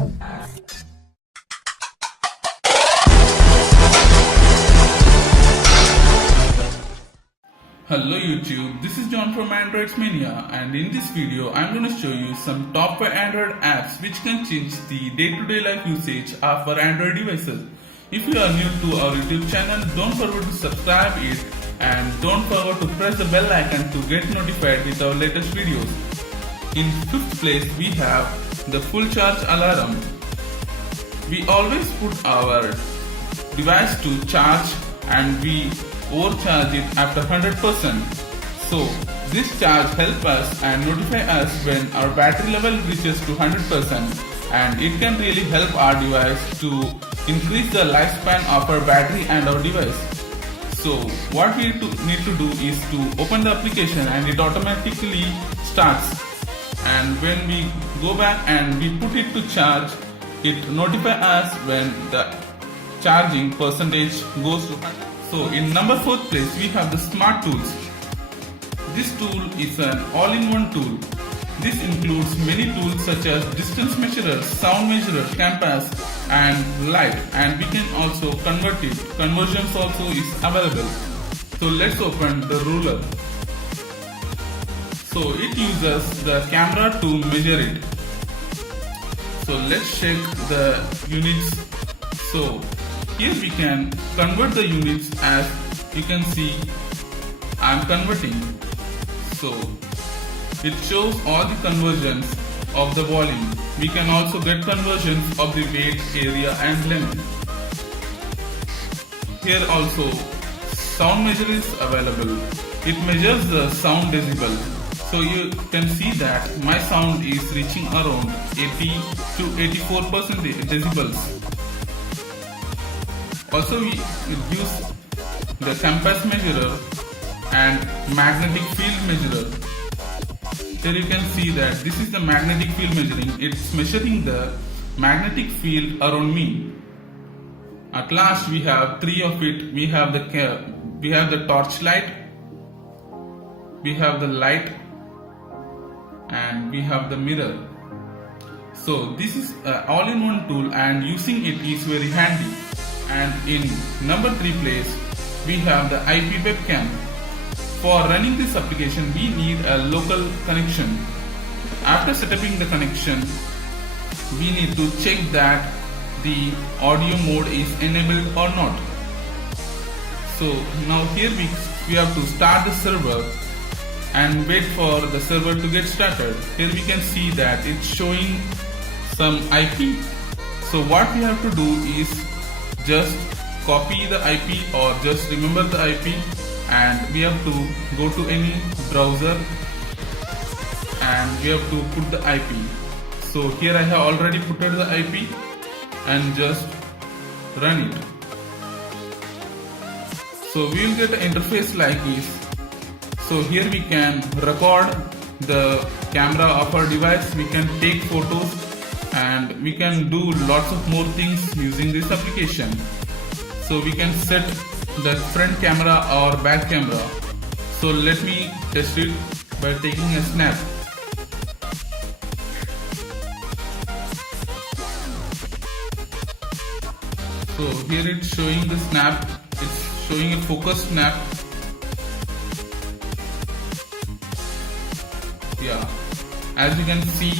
Hello YouTube, this is John from Androids Mania, and in this video I'm going to show you some top 5 Android apps which can change the day-to-day life usage of our Android devices. If you are new to our YouTube channel, don't forget to subscribe it and don't forget to press the bell icon to get notified with our latest videos. In 5th place we have the full charge alarm. We always put our device to charge and we overcharge it after 100%. So this charge helps us and notify us when our battery level reaches to 100%, and it can really help our device to increase the lifespan of our battery and our device. So what we need to do is to open the application and it automatically starts, and when we go back and we put it to charge, it notifies us when the charging percentage goes to 100%. So in number 4th place we have the Smart Tools. This tool is an all-in-one tool. This includes many tools such as distance measurer, sound measurer, compass and light, and we can also convert it. Conversions also is available. So let's open the ruler. So it uses the camera to measure it. So let's check the units. So here we can convert the units. As you can see, I am converting. So it shows all the conversions of the volume. We can also get conversions of the weight, area and length. Here also sound measure is available. It measures the sound decibel. So you can see that my sound is reaching around 80 to 84% decibels. Also we use the compass measurer and magnetic field measurer. Here you can see that this is the magnetic field measuring. It's measuring the magnetic field around me. At last we have 3 of it. We have the torch light, we have the light, and we have the mirror. So this is an all-in-one tool and using it is very handy. And in number 3 place we have the IP webcam. For running this application we need a local connection. After setting the connection, we need to check that the audio mode is enabled or not. So now here we have to start the server and wait for the server to get started. Here we can see that it's showing some IP. So what we have to do is just copy the IP or just remember the IP, and we have to go to any browser and we have to put the IP. So here I have already put the IP and just run it. So we will get an interface like this. So here we can record the camera of our device, we can take photos, and we can do lots of more things using this application. So we can set the front camera or back camera. So let me test it by taking a snap. So here it's showing the snap, it's showing a focus snap. Yeah, as you can see,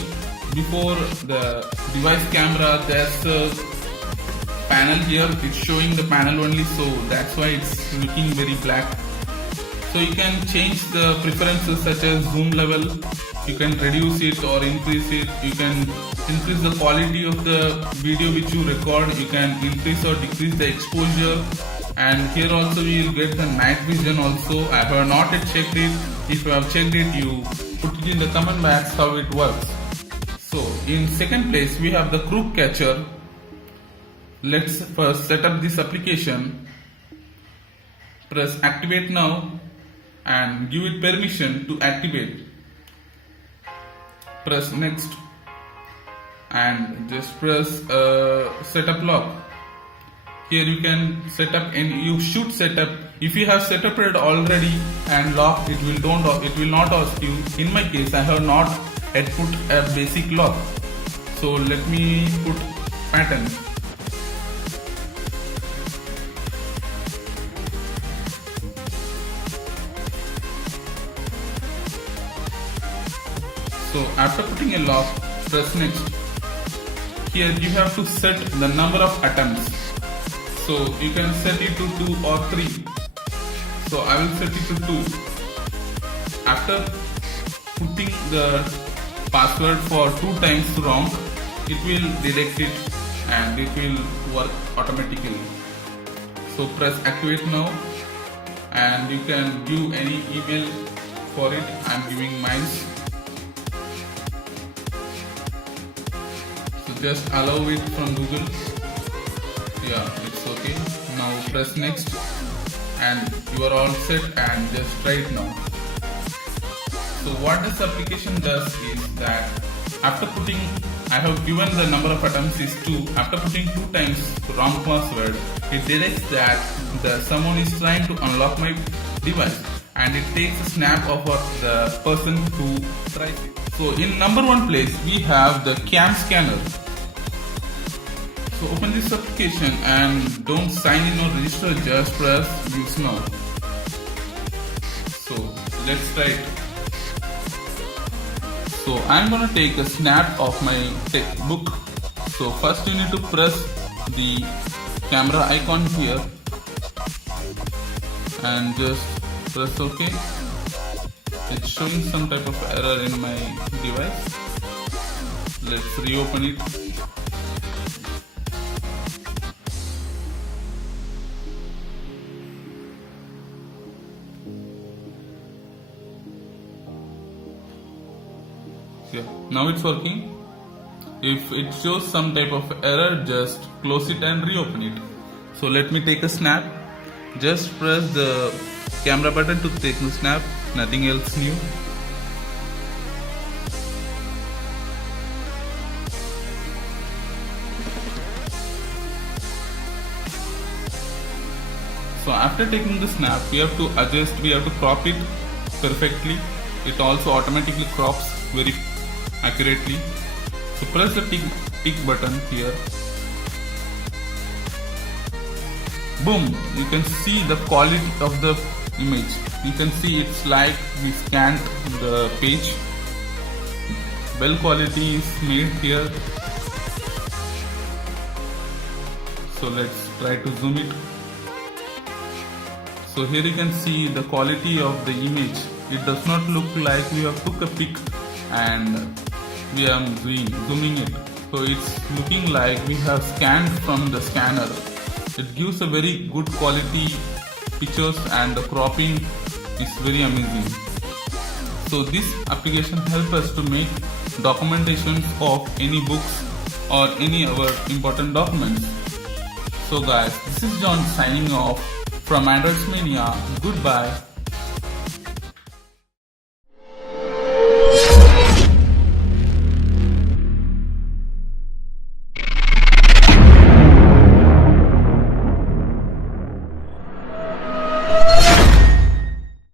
before the device camera there's a panel here. It's showing the panel only, so that's why it's looking very black. So you can change the preferences such as zoom level. You can reduce it or increase it. You can increase the quality of the video which you record. You can increase or decrease the exposure, and here also you will get the night vision also. I have not yet checked it. If you have checked it, you put it in the comment box how it works. So in 2nd place we have the crook catcher. Let's first set up this application. Press activate now and give it permission to activate. Press next and just press setup lock. Here you can set up, and you should set up. If you have set up it already and locked, it will not ask you. In my case, I have not yet put a basic lock. So let me put pattern. So after putting a lock, press next. Here you have to set the number of attempts. So you can set it to 2 or 3. So I will set it to 2. After putting the password for 2 times wrong, it will detect it and it will work automatically. So press activate now and you can give any email for it. I am giving mine. So just allow it from Google. Yeah, it's okay. Now press next and you are all set and just try it now. So what this application does is that after putting, I have given the number of attempts is 2. After putting 2 times wrong password, it detects that someone is trying to unlock my device and it takes a snap of the person who tries it. So in number 1 place we have the cam scanner. So open this application and don't sign in or register, just press use now. So let's try it. So I'm gonna take a snap of my textbook. So first you need to press the camera icon here and just press OK. It's showing some type of error in my device. Let's reopen it. Yeah, now it's working. If it shows some type of error, just close it and reopen it. So let me take a snap. Just press the camera button to take the snap, nothing else new. So after taking the snap, we have to adjust, we have to crop it perfectly. It also automatically crops very accurately. So press the tick button here. Boom, you can see the quality of the image. You can see it's like we scanned the page. Well quality is made here. So let's try to zoom it. So here you can see the quality of the image. It does not look like we have took a pic and we are zooming it. So it's looking like we have scanned from the scanner. It gives a very good quality pictures and the cropping is very amazing. So this application helps us to make documentations of any books or any other important documents. So guys, this is John signing off from Android Mania. Goodbye.